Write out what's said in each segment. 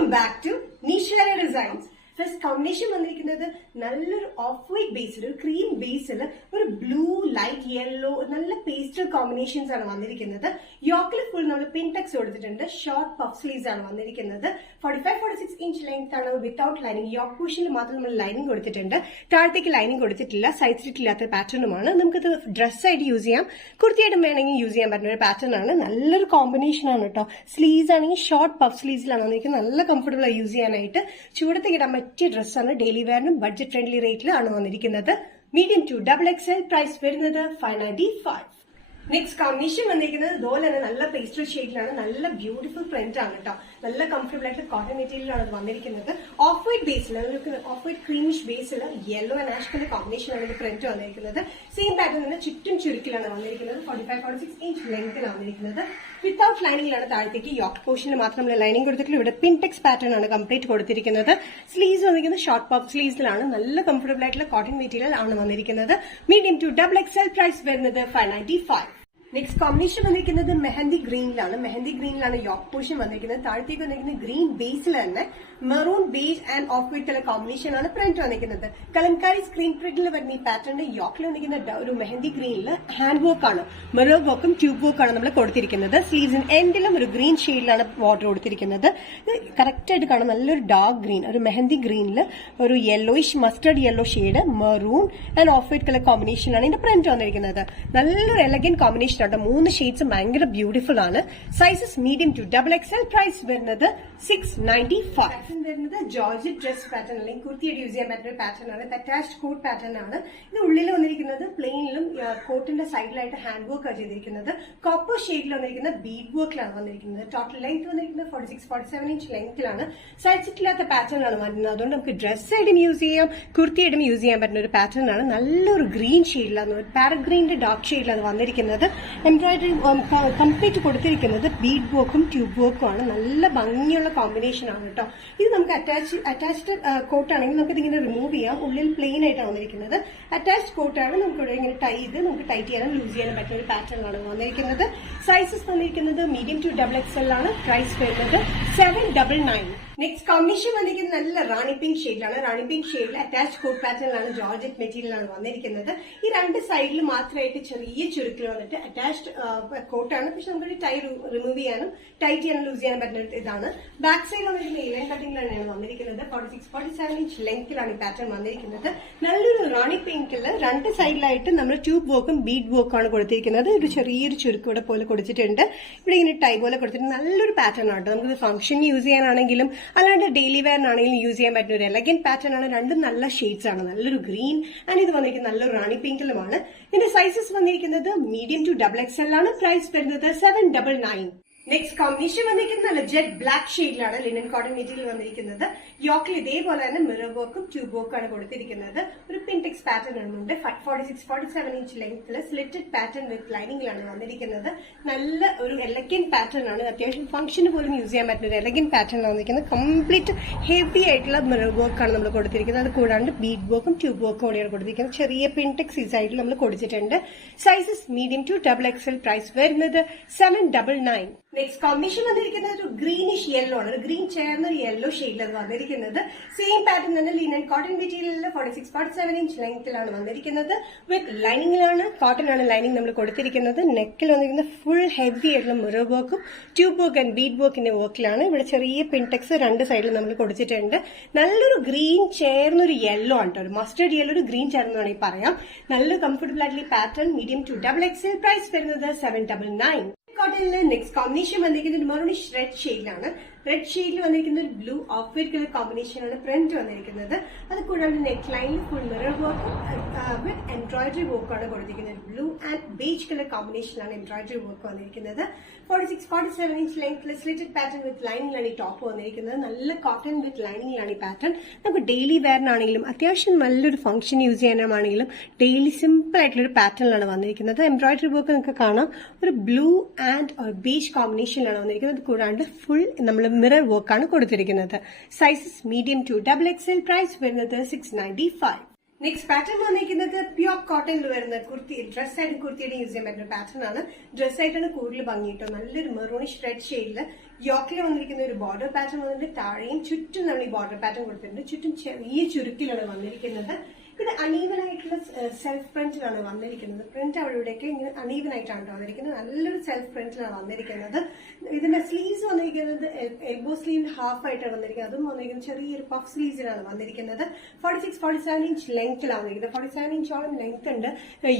Welcome back to Nisha designs. First combination വന്നിരിക്കുന്നത് നല്ലൊരു off white ബേസിൽ ഒരു ക്രീം ബേസിൽ ഒരു ബ്ലൂ ലൈറ്റ് യെല്ലോ നല്ല പേസ്റ്റൽ കോമ്പിനേഷൻസ് ആണ് വന്നിരിക്കുന്നത്. യോക്കിൽ ഫുൾ നമ്മൾ പിൻടെക്സ് കൊടുത്തിട്ടുണ്ട്. ഷോർട്ട് പഫ് സ്ലീവ്സ് ആണ് വന്നിരിക്കുന്നത്. 45-46 ഇഞ്ച് ലെങ്ത് ആണ് വിത്തൌട്ട് ലൈനിങ്. യോക്ക് പോർഷനിൽ മാത്രം നമ്മൾ ലൈനിങ് കൊടുത്തിട്ടുണ്ട്. താഴത്തേക്ക് ലൈനിങ് കൊടുത്തിട്ടില്ല. സൈഡ് സ്ലിറ്റ് ഇല്ലാത്ത പാറ്റേണുമാണ്. നമുക്കത് ഡ്രസ്സായിട്ട് യൂസ് ചെയ്യാം, കുർത്തിയായിട്ടും വേണമെങ്കിൽ യൂസ് ചെയ്യാൻ പറ്റുന്ന ഒരു പാറ്റേൺ ആണ്. നല്ലൊരു കോമ്പിനേഷൻ ആണ് കേട്ടോ. സ്ലീവ്സ് ആണെങ്കിൽ ഷോർട്ട് പഫ് സ്ലീവ്സിലാണ് വന്നിരിക്കുന്നത്. നല്ല കംഫർട്ടബിൾ ആയി യൂസ് ചെയ്യാനായിട്ട്. ചൂടത്തേക്ക് ഇടാൻ പറ്റിയ ഡ്രസ്സാണ്. ഡെയിലി വെയറിനും ബഡ്ജറ്റ് ഫ്രണ്ട്ലി റേറ്റിലാണ് വന്നിരിക്കുന്നത്. Medium to XXL. പ്രൈസ് വരുന്നത് 595. നെക്സ്റ്റ് കോമ്പിനേഷൻ വന്നിരിക്കുന്നത് ഇതുപോലെ തന്നെ നല്ല പേസ്റ്റൽ ഷെയ്ഡിലാണ്. നല്ല ബ്യൂട്ടിഫുൾ പ്രിന്റ് ആണ് കേട്ടോ. നല്ല കംഫർട്ടബിൾ ആയിട്ട് കോട്ടൺ മെറ്റീരിയലാണ് വന്നിരിക്കുന്നത്. Of white Basil of white creamish Basil yellow and ash colour combination ആണ് പ്രിന്റ് വന്നിരിക്കുന്നത്. സെയിം പാറ്റേൺ തന്നെ ചുറ്റും ചുരുക്കിലാണ് വന്നിരിക്കുന്നത്. 45-46 ഇഞ്ച് ലെങ്തിലാണ് വന്നിരിക്കുന്നത്. വിത്തൌട്ട് ലൈനിങ്ങിലാണ് താഴത്തേക്ക്. യോക്ക് പോർഷനിൽ മാത്രം നമ്മൾ ലൈനിങ് കൊടുത്തിട്ടുള്ള ഇവിടെ പിൻടെക്സ് പാറ്റേൺ ആണ് കംപ്ലീറ്റ് കൊടുത്തിരിക്കുന്നത്. സ്ലീവ്സ് വന്നിരിക്കുന്നത് ഷോർട്ട് പഫ് സ്ലീവ്സിലാണ്. നല്ല കംഫർട്ടബിൾ ആയിട്ടുള്ള കോട്ടൺ മെറ്റീരിയൽ ആണ് വന്നിരിക്കുന്നത്. Medium to XXL. പ്രൈസ് വരുന്നത് 595. നെക്സ്റ്റ് കോമ്പിനേഷൻ വന്നിരിക്കുന്നത് മെഹന്തി ഗ്രീനിലാണ്. മെഹന്തി ഗ്രീനിലാണ് യോക്ക് പോർഷൻ വന്നിരിക്കുന്നത്. താഴത്തേക്ക് വന്നിരിക്കുന്നത് ഗ്രീൻ ബേസിൽ തന്നെ maroon beige and off white colour combination ആണ് പ്രിന്റ് വന്നിരിക്കുന്നത്. കലംകാരി സ്ക്രീൻ പ്രിന്റിൽ വരുന്ന ഈ പാറ്റേണിന്റെ യോക്കിൽ വന്നിരിക്കുന്ന ഒരു മെഹന്തി ഗ്രീനിൽ ഹാൻഡ് വർക്ക് ആണ്, മിറർ വർക്കും ട്യൂബ് വർക്കും ആണ് നമ്മൾ കൊടുത്തിരിക്കുന്നത്. സ്ലീവ്സിന് എൻഡിലും ഒരു ഗ്രീൻ ഷെയ്ഡിലാണ് ബോർഡർ കൊടുത്തിരിക്കുന്നത്. കറക്റ്റ് ആയിട്ട് കാണാം. നല്ലൊരു ഡാർക്ക് ഗ്രീൻ, ഒരു മെഹന്തി ഗ്രീനിൽ ഒരു yellowish mustard yellow shade, maroon and off white colour combination ആണ് ഇതിന്റെ പ്രിന്റ് വന്നിരിക്കുന്നത്. നല്ലൊരു എലഗന്റ് കോമ്പിനേഷൻ. 3 ഷെയ്ഡ്സ് ഭയങ്കര ബ്യൂട്ടിഫുൾ ആണ്. Sizes medium to XXL. Price വരുന്നത് 695. വരുന്നത് ജോർജറ്റ് ഡ്രസ് പാറ്റേൺ അല്ലെങ്കിൽ കുർത്തിയായിട്ട് യൂസ് ചെയ്യാൻ പറ്റുന്ന പാറ്റേൺ ആണ്. അറ്റാച്ച്ഡ് കോട്ട് പാറ്റേൺ ആണ്. ഇത് ഉള്ളിൽ വന്നിരിക്കുന്നത് പ്ലെയിനിലും കോട്ടിന്റെ സൈഡിലായിട്ട് ഹാൻഡ് വർക്ക് ആണ് ചെയ്തിരിക്കുന്നത്. കോപ്പർ ഷെയ്ഡിൽ വന്നിരിക്കുന്ന ബീഡ് വർക്കിലാണ് വന്നിരിക്കുന്നത്. ടോട്ടൽ ലെങ്ത് വന്നിരിക്കുന്നത് 46-47 ഇഞ്ച് ലെങ്ത്തിലാണ്. സൈഡ് സിറ്റ് ഇല്ലാത്ത പാറ്റേൺ ആണ് വരുന്നത്. അതുകൊണ്ട് നമുക്ക് ഡ്രസ്സായിട്ടും യൂസ് ചെയ്യാം, കുർത്തിയായിട്ടും യൂസ് ചെയ്യാൻ പറ്റുന്ന ഒരു പാറ്റേൺ ആണ്. നല്ലൊരു ഗ്രീൻ ഷെയ്ഡിലാണ്, പാരഗ്രീനിന്റെ ഡാർക്ക് ഷെയ്ഡിലാണ് വന്നിരിക്കുന്നത്. എംബ്രോയിഡറി കംപ്ലീറ്റ് കൊടുത്തിരിക്കുന്നത് ബീഡ് വർക്കും ട്യൂബ് വർക്കും ആണ്. നല്ല ഭംഗിയുള്ള കോമ്പിനേഷൻ ആണ് കേട്ടോ. ഇത് നമുക്ക് അറ്റാച്ച്ഡ് കോട്ട് ആണെങ്കിൽ നമുക്ക് ഇതിങ്ങനെ റിമൂവ് ചെയ്യാം. ഉള്ളിൽ പ്ലെയിൻ ആയിട്ടാണ് വന്നിരിക്കുന്നത്. അറ്റാച്ച്ഡ് കോട്ടാണ് നമുക്ക് ഇവിടെ ഇങ്ങനെ ടൈ ചെയ്ത് നമുക്ക് ടൈറ്റ് ചെയ്യാനും ലൂസ് ചെയ്യാനും പറ്റുന്ന ഒരു പാറ്റേൺ ആണ് വന്നിരിക്കുന്നത്. സൈസസ് വന്നിരിക്കുന്നത് മീഡിയം ടു XXL ആണ്. പ്രൈസ് വരുന്നത് 799. നെക്സ്റ്റ് കോമ്പിനേഷൻ വന്നിരിക്കുന്നത് നല്ല റാണി പിങ്ക് ഷെയ്ഡിലാണ്. റാണി പിങ്ക് ഷെയ്ഡിൽ അറ്റാച്ച് കോട്ട് പാറ്റേണിലാണ് ജോർജറ്റ് മെറ്റീരിയൽ ആണ് വന്നിരിക്കുന്നത്. ഈ രണ്ട് സൈഡിൽ മാത്രമായിട്ട് ചെറിയ ചുരുക്കിൽ വന്നിട്ട് അറ്റാച്ച്ഡ് കോട്ടാണ്. പക്ഷെ നമുക്ക് ടൈ റിമൂവ് ചെയ്യാനും ടൈറ്റ് ചെയ്യാനും ലൂസ് ചെയ്യാനും പറ്റുന്ന ഇതാണ്. ബാക്ക് സൈഡ് വന്നിരിക്കുന്ന ഇലൻ കട്ടിംഗിലാണ് വന്നിരിക്കുന്നത്. 46-47 ഇഞ്ച് ലെങ്ത്തിലാണ് ഈ പാറ്റേൺ വന്നിരിക്കുന്നത്. നല്ലൊരു റാണി പിങ്കിൽ രണ്ട് സൈഡിലായിട്ട് നമ്മൾ ട്യൂബ് വർക്കും ബീഡ് വർക്കും ആണ് കൊടുത്തിരിക്കുന്നത്. ഒരു ചെറിയൊരു ചുരുക്ക് ഇവിടെ പോലെ കൊടുത്തിട്ടുണ്ട്. ഇവിടെ ഇങ്ങനെ ടൈ പോലെ കൊടുത്തിട്ടുണ്ട്. നല്ലൊരു പാറ്റേൺ ആണ്. നമുക്ക് ഫംഗ്ഷൻ യൂസ് ചെയ്യാനാണെങ്കിലും അല്ലാണ്ട് ഡെയിലി വെയറിനാണെങ്കിലും യൂസ് ചെയ്യാൻ പറ്റുന്ന ഒരു എലഗന്റ് പാറ്റേൺ ആണ്. രണ്ടും നല്ല ഷെയ്ഡ്സ് ആണ്. നല്ലൊരു ഗ്രീൻ ആൻഡ് ഇത് വന്നിരിക്കുന്നത് നല്ലൊരു റാണി പിങ്കിലുമാണ്. ഇതിന്റെ സൈസസ് വന്നിരിക്കുന്നത് മീഡിയം ടു XXL ആണ്. പ്രൈസ് വരുന്നത് 799. നെക്സ്റ്റ് കോമ്പിനേഷൻ വന്നിരിക്കുന്നത് നല്ല ജെറ്റ് ബ്ലാക്ക് ഷെയ്ഡിലാണ് ലിനൻ കോട്ടൺ മെറ്റീരിയൽ വന്നിരിക്കുന്നത്. യോക്കിൽ ഇതേപോലെ തന്നെ മിറർ വർക്കും ട്യൂബ് വർക്കും ആണ് കൊടുത്തിരിക്കുന്നത്. ഒരു പിൻടെക്സ് പാറ്റേൺ ഉണ്ട്. 46-47 ഇഞ്ച് ലെങ്ത്തിൽ സ്ലിറ്റഡ് പാറ്റേൺ വിത്ത് ലൈനിങ്ങിലാണ് വന്നിരിക്കുന്നത്. നല്ല ഒരു എലഗന്റ് പാറ്റേൺ ആണ്. അത്യാവശ്യം ഫംഗ്ഷന് പോലും യൂസ് ചെയ്യാൻ പറ്റുന്ന ഒരു എലഗന്റ് പാറ്റേൺ ആണ് വന്നിരിക്കുന്നത്. കംപ്ലീറ്റ് ഹെവി ആയിട്ടുള്ള മിറർ വർക്കാണ് നമ്മൾ കൊടുത്തിരിക്കുന്നത്. അത് കൂടാണ്ട് ബീഡ് വർക്കും ട്യൂബ് വർക്കും കൂടിയാണ് കൊടുത്തിരിക്കുന്നത്. ചെറിയ പിൻടെക്സ് ഈ സൈഡിൽ നമ്മൾ കൊടുത്തിട്ടുണ്ട്. Sizes medium to XXL. Price വരുന്നത് 799. നെക്സ്റ്റ് കോമ്പിനേഷൻ വന്നിരിക്കുന്നത് ഒരു ഗ്രീനിഷ് യെല്ലോ ആണ്. ഒരു ഗ്രീൻ ചേർന്ന ഒരു യെല്ലോ ഷെയ്ഡിലാണ് വന്നിരിക്കുന്നത്. സെയിം പാറ്റേൺ തന്നെ ലിനൻ കോട്ടൺ മെറ്റീരിയലിൽ 46-47 ഇഞ്ച് ലെങ്ത്തിലാണ് വന്നിരിക്കുന്നത്. വിത്ത് ലൈനിങ്ങിലാണ്, കോട്ടൺ ആണ് ലൈനിങ് നമ്മൾ കൊടുത്തിരിക്കുന്നത്. നെക്കിൽ വന്നിരിക്കുന്ന ഫുൾ ഹെവി ആയിട്ടുള്ള മിറർ വർക്കും ട്യൂബ് വർക്ക് ആൻഡ് ബീഡ് വർക്കിന്റെ വർക്കിലാണ്. ഇവിടെ ചെറിയ പിൻടെക്സ് രണ്ട് സൈഡിൽ നമ്മൾ കൊടുത്തിട്ടുണ്ട്. നല്ലൊരു ഗ്രീൻ ചേർന്നൊരു യെല്ലോ ആണ് കേട്ടോ. ഒരു മസ്റ്റേർഡ് യെല്ലോ ഒരു ഗ്രീൻ ചേർന്ന് വേണമെങ്കിൽ പറയാം. നല്ല കംഫർട്ടബിൾ ആയിട്ടുള്ള pattern. Medium to XXL. Price വരുന്നത് 799. കോട്ടണില് നെക്സ്റ്റ് കോമ്പിനേഷൻ വന്നിരിക്കുന്നത് മെറൂണിഷ് റെഡ് ഷെയ്ഡിലാണ്. റെഡ് ഷെയ്ഡിൽ വന്നിരിക്കുന്ന ഒരു blue off white colour combination ആണ് പ്രിന്റ് വന്നിരിക്കുന്നത്. അത് കൂടാതെ നെക്ക് ലൈനിൽ ഫുൾ മിറർ വർക്കും വിത്ത് എംബ്രോയിഡറി വർക്കാണ് കൊടുത്തിരിക്കുന്നത്. ബ്ലൂ ആൻഡ് ബേജ് കളർ കോമ്പിനേഷനാണ് എംബ്രോയിഡറി വർക്ക് വന്നിരിക്കുന്നത്. 46-47 ഇഞ്ച് ലെങ്ത്തിൽ സ്ലിറ്റഡ് പാറ്റേൺ വിത്ത് ലൈനിങ്ങിലാണ് ഈ ടോപ്പ് വന്നിരിക്കുന്നത്. നല്ല കോട്ടൺ വിത്ത് ലൈനിങ്ങിലാണ് ഈ പാറ്റേൺ. നമുക്ക് ഡെയിലി വെയറിനാണെങ്കിലും അത്യാവശ്യം നല്ലൊരു ഫംഗ്ഷൻ യൂസ് ചെയ്യാനാണെങ്കിലും ഡെയിലി സിമ്പിൾ ആയിട്ടുള്ള ഒരു പാറ്റേണിലാണ് വന്നിരിക്കുന്നത്. എംബ്രോയിഡറി വർക്ക് നിങ്ങൾക്ക് കാണാം. ഒരു ബ്ലൂ ആൻഡ് ബേജ് കോമ്പിനേഷനിലാണ് വന്നിരിക്കുന്നത്. കൂടാണ്ട് ഫുൾ നമ്മൾ മിറർ വർക്കാണ് കൊടുത്തിരിക്കുന്നത്. Sizes medium to XXL. Price വരുന്നത് 695. നെക്സ്റ്റ് പാറ്റേൺ വന്നിരിക്കുന്നത് പ്യോർ കോട്ടണിൽ വരുന്ന കുർത്തി, ഡ്രസ്സായിട്ട് കുർത്തിയുടെ യൂസ് ചെയ്യാൻ പറ്റുന്ന പാറ്റേൺ ആണ്. ഡ്രസ്സായിട്ടാണ് കൂടുതൽ ഭംഗി കിട്ടും. നല്ലൊരു മെറൂണിഷ് റെഡ് ഷെയ്ഡില് യോക്കിൽ വന്നിരിക്കുന്ന ഒരു ബോർഡർ പാറ്റേൺ വന്നിട്ട് താഴെയും ചുറ്റും നമ്മൾ ഈ ബോർഡർ പാറ്റേൺ കൊടുത്തിട്ടുണ്ട്. ചുറ്റും ചെറിയ ചുരുക്കിലാണ് വന്നിരിക്കുന്നത്. ഇത് അണീവൻ ആയിട്ടുള്ള സെൽഫ് പ്രിന്റിലാണ് വന്നിരിക്കുന്നത്. പ്രിന്റ് അവിടെയൊക്കെ ഇങ്ങനെ അണീവൻ ആയിട്ടാണ് വന്നിരിക്കുന്നത്. നല്ലൊരു സെൽഫ് പ്രിന്റിലാണ് വന്നിരിക്കുന്നത്. ഇതിന്റെ സ്ലീവ്സ് വന്നിരിക്കുന്നത് എൽബോ സ്ലീവ് ഹാഫ് ആയിട്ടാണ് വന്നിരിക്കുന്നത്. അതും വന്നിരിക്കുന്നത് ചെറിയൊരു പഫ് സ്ലീവ്സിലാണ് വന്നിരിക്കുന്നത്. 46-47 ഇഞ്ച് ലെങ്ത്തിലാണ് വന്നിരിക്കുന്നത്. 47 ഇഞ്ചോളം ലെങ്ത് ഉണ്ട്.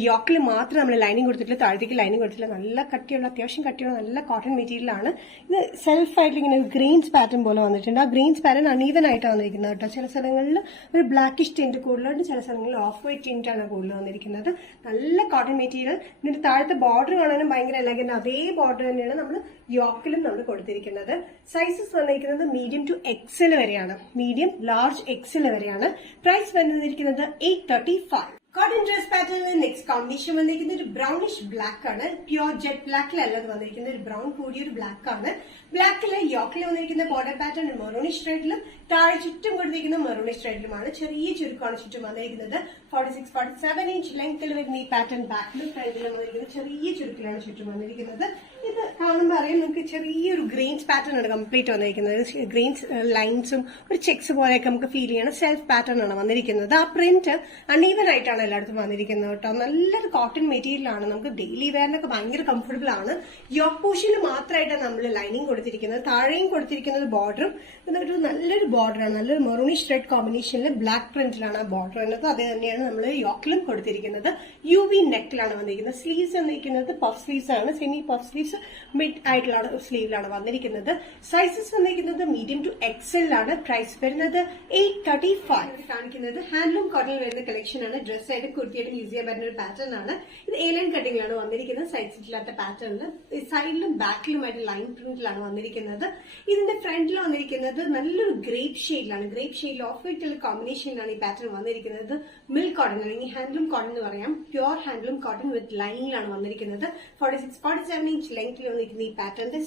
യോക്കിൽ മാത്രം നമ്മൾ ലൈനിങ് കൊടുത്തിട്ടില്ല, താഴത്തേക്ക് ലൈനിങ് കൊടുത്തിട്ടില്ല. നല്ല കട്ടിയുള്ള, അത്യാവശ്യം കട്ടിയുള്ള നല്ല കോട്ടൺ മെറ്റീരിയലാണ്. ഇത് സെൽഫ് ആയിട്ട് ഇങ്ങനെ ഗ്രെയിൻസ് പാറ്റേൺ പോലെ വന്നിട്ടുണ്ട്. ആ ഗ്രെയിൻസ് പാറ്റേൺ അണീവൻ ആയിട്ടാണ് വന്നിരിക്കുന്നത് കേട്ടോ. ചില സ്ഥലങ്ങളിൽ ഒരു ബ്ലാക്കിഷ് ടിന്റ് കൂടുതലുണ്ട്, ചില സ്ഥലങ്ങളിൽ ഓഫ് വൈറ്റ് ടിന്റ് ആണ് കൂടുതൽ വന്നിരിക്കുന്നത്. നല്ല കോട്ടൺ മെറ്റീരിയൽ. ഇതിന്റെ താഴത്തെ ബോർഡർ കാണാനും ഭയങ്കര എലഗന്റ്, അതേ ബോർഡർ തന്നെയാണ് നമ്മൾ യോക്കിലും നമ്മൾ കൊടുത്തിരിക്കുന്നത്. സൈസസ് വന്നിരിക്കുന്നത് മീഡിയം ടു എക്സൽ വരെയാണ്, മീഡിയം ലാർജ് എക്സൽ വരെയാണ്. പ്രൈസ് വന്നിരിക്കുന്നത് 835. കോട്ടൺ ഡ്രസ് പാറ്റേണിൽ നെക്സ്റ്റ് കോമ്പിനേഷൻ വന്നിരിക്കുന്നത് ഒരു ബ്രൗണിഷ് ബ്ലാക്ക് ആണ്. പ്യോർ ജെറ്റ് ബ്ലാക്കിലല്ല അത് വന്നിരിക്കുന്നത്, ഒരു ബ്രൗൺ കൂടിയ ഒരു ബ്ലാക്ക് ആണ്. ബ്ലാക്കില് യോക്കിൽ വന്നിരിക്കുന്ന ബോർഡർ പാറ്റേൺ മെറൂണിഷ് റെഡിലും താഴെ ചുറ്റും കൊടുത്തിരിക്കുന്ന മെറൂണിഷ് റെഡിലുമാണ്. ചെറിയ ചുരുക്കമാണ് ചുറ്റും വന്നിരിക്കുന്നത്. 46-47 ഇഞ്ച് ലെങ്ത്തിൽ വരുന്ന ഈ പാറ്റേൺ ബാക്കിലും ഫ്രണ്ടിലും വന്നിരിക്കുന്നത് ചെറിയ ചുരുക്കിലാണ് ചുറ്റും വന്നിരിക്കുന്നത്. ഇത് കാണുമ്പോൾ അറിയാം നമുക്ക് ചെറിയൊരു ഗ്രെയിൻസ് പാറ്റേൺ ആണ് കംപ്ലീറ്റ് വന്നിരിക്കുന്നത്. ഗ്രെയിൻസ് ലൈൻസും ഒരു ചെക്സ് പോലെയൊക്കെ നമുക്ക് ഫീൽ ചെയ്യണം. സെൽഫ് പാറ്റേൺ ആണ് വന്നിരിക്കുന്നത്. ആ പ്രിന്റ് അൺഈവൻ ആയിട്ടാണ് എല്ലായിടത്തും വന്നിരിക്കുന്നത് കേട്ടോ. നല്ലൊരു കോട്ടൺ മെറ്റീരിയൽ ആണ്. നമുക്ക് ഡെയിലി വെയറിനൊക്കെ ഭയങ്കര കംഫർട്ടബിൾ ആണ്. യോക്ക് പോർഷനിൽ മാത്രമായിട്ടാണ് നമ്മൾ ലൈനിങ് കൊടുത്തിരിക്കുന്നത്. താഴെയും കൊടുത്തിരിക്കുന്നത് ബോർഡറും ഇതൊരു നല്ലൊരു ബോർഡറാണ്. നല്ലൊരു മെറൂണിഷ് റെഡ് കോമ്പിനേഷനിൽ ബ്ലാക്ക് പ്രിന്റിലാണ് ആ ബോർഡർ വരുന്നത്. അത് തന്നെയാണ് നമ്മൾ യോക്കിലും കൊടുത്തിരിക്കുന്നത്. UV നെക്കിലാണ് വന്നിരിക്കുന്നത്. സ്ലീവ്സ് വന്നിരിക്കുന്നത് പഫ് സ്ലീവ്സ് ആണ്. സെമി പഫ് സ്ലീവ്സ് മിഡ് ആയിട്ടുള്ള സ്ലീവിലാണ് വന്നിരിക്കുന്നത്. സൈസസ് വന്നിരിക്കുന്നത് മീഡിയം ടു എക്സൽ ആണ്. പ്രൈസ് വരുന്നത് 835. കാണിക്കുന്നത് ഹാൻഡ്ലൂം കോട്ടണിൽ വരുന്ന കളക്ഷൻ ആണ്. ഡ്രസ് ആയിട്ട് കുർത്തിയായിട്ട് യൂസ് ചെയ്യാൻ പറ്റുന്ന ഒരു പാറ്റേൺ ആണ്. ഇത് A-line കട്ടിങ്ങിലാണ് വന്നിരിക്കുന്നത്. സൈഡ് ഇല്ലാത്ത പാറ്റേണിൽ സൈഡിലും ബാക്കിലുമായിട്ട് ലൈൻ പ്രിന്റിലാണ് വന്നിരിക്കുന്നത്. ഇതിന്റെ ഫ്രണ്ടിൽ വന്നിരിക്കുന്നത് നല്ലൊരു ഗ്രേപ്പ് ഷെയ്ഡിലാണ്. ഗ്രേപ്പ് ഷെയ്ഡിൽ ഓഫ് വൈറ്റ് കോമ്പിനേഷനിലാണ് ഈ പാറ്റേൺ വന്നിരിക്കുന്നത്. മിൽക്ക് കോട്ടൺ അല്ലെങ്കിൽ ഹാൻഡ്ലൂം കോട്ടൺ എന്ന് പറയാം. പ്യോർ ഹാൻഡ്ലൂം കോട്ടൺ വിത്ത് ലൈനിലാണ് വന്നിരിക്കുന്നത്. 46-47 ഇഞ്ച് ലെങ്ത്തിൽ വന്നിരിക്കുന്ന ഈ പാറ്റേണിന്റെ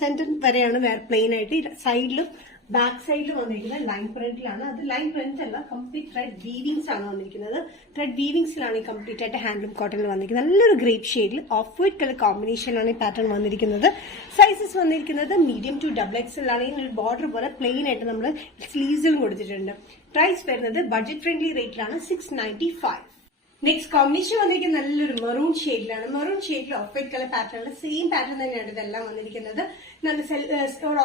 സെന്റർ വരെയാണ് വേറെ പ്ലെയിൻ ആയിട്ട്. സൈഡിലും ബാക്ക് സൈഡിൽ വന്നിരിക്കുന്നത് ലൈൻ പ്രിന്റിലാണ്. അത് ലൈൻ പ്രിന്റ് അല്ല, കംപ്ലീറ്റ് ത്രെഡ് വീവിങ്സ് ആണ് വന്നിരിക്കുന്നത്. ത്രെഡ് വീവിങ്സിലാണ് ഈ കംപ്ലീറ്റ് ആയിട്ട് ഹാൻഡ്ലൂം കോട്ടണിൽ വന്നിരിക്കുന്നത്. നല്ലൊരു ഗ്രേപ്പ് ഷെയ്ഡിൽ ഓഫ് വൈറ്റ് കളർ കോമ്പിനേഷനിലാണ് ഈ പാറ്റേൺ വന്നിരിക്കുന്നത്. സൈസസ് വന്നിരിക്കുന്നത് മീഡിയം ടു XXL ആണ്. ഇതിനൊരു ബോർഡർ പോലെ പ്ലെയിൻ ആയിട്ട് നമ്മൾ സ്ലീവ്സിലും കൊടുത്തിട്ടുണ്ട്. പ്രൈസ് വരുന്നത് ബഡ്ജറ്റ് ഫ്രണ്ട്ലി റേറ്റിലാണ് 695. നെക്സ്റ്റ് കോമ്പിനേഷൻ വന്നിരിക്കുന്നത് നല്ലൊരു മെറൂൺ ഷെയ്ഡിലാണ്. മെറൂൺ ഷെയ്ഡിൽ ഓഫ് വൈറ്റ് കളർ പാറ്റേണിൽ സെയിം പാറ്റേൺ തന്നെയാണ് ഇതെല്ലാം വന്നിരിക്കുന്നത്. നല്ല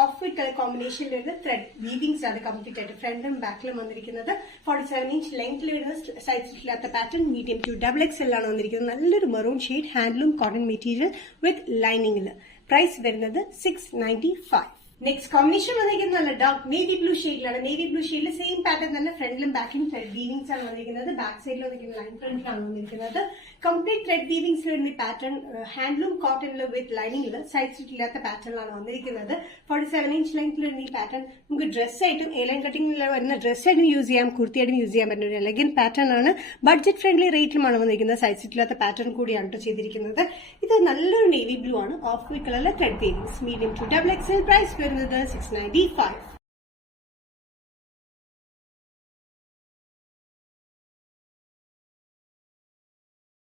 ഓഫ് വൈറ്റ് കളർ കോമ്പിനേഷനിൽ വരുന്ന ത്രെഡ് വീവിങ്സ് ആണ് കംപ്ലീറ്റ് ആയിട്ട് ഫ്രണ്ടും ബാക്കിലും വന്നിരിക്കുന്നത്. 47 ഇഞ്ച് ലെങ്ത്തിൽ വരുന്ന സൈസില്ലാത്ത പാറ്റേൺ മീഡിയം ടു XXL ആണ് വന്നിരിക്കുന്നത്. നല്ലൊരു maroon shade handloom cotton material with ലൈനിങ്ങിൽ. പ്രൈസ് വരുന്നത് 695. നെക്സ്റ്റ് കോമ്പിനേഷൻ വന്നിരിക്കുന്നത് നല്ല ഡാർക്ക് നേവി ബ്ലൂ ഷെയ്ഡിലാണ്. നേവി ബ്ലൂ ഷെയ്ഡിൽ സെയിം പാറ്റേൺ തന്നെ ഫ്രണ്ടിലും ബാക്കിലും ത്രെഡ് വീവിങ്സ് ആണ് വന്നിരിക്കുന്നത്. ബാക്ക് സൈഡിൽ വന്നിരിക്കുന്ന ലൈൻ പ്രിന്റിലാണ് വന്നിരിക്കുന്നത്. കംപ്ലീറ്റ് ത്രെഡ് വീവിങ്സ് വരുന്ന പാറ്റേൺ ഹാൻഡ്ലൂം കോട്ടണിൽ വിത്ത് ലൈനിങ്ങിൽ സൈഡ് സ്റ്റിച്ച് ഇല്ലാത്ത പാറ്റേണിലാണ് വന്നിരിക്കുന്നത്. 47 ഇഞ്ച് ലെങ്ത്തിൽ വരുന്ന ഈ പാറ്റേൺ നമുക്ക് ഡ്രസ്സായിട്ടും A-line കട്ടിങ്ങിൽ വരുന്ന ഡ്രസ്സായിട്ടും യൂസ് ചെയ്യാം, കുർത്തിയായിട്ടും യൂസ് ചെയ്യാൻ പറ്റുന്ന ഒരു എലഗന്റ് പാറ്റേൺ ആണ്. ബഡ്ജറ്റ് ഫ്രണ്ട്ലി റേറ്റിലുമാണ് വന്നിരിക്കുന്നത്. സൈഡ് സ്റ്റിച്ച് ഇല്ലാത്ത പാറ്റേൺ കൂടിയാണ് ചെയ്തിരിക്കുന്നത്. ഇത് നല്ലൊരു നേവി ബ്ലൂ ആണ്. ഓഫ് വൈറ്റ് കളറിലെ thread weavings medium to XXL. Price വരുന്നത് 695.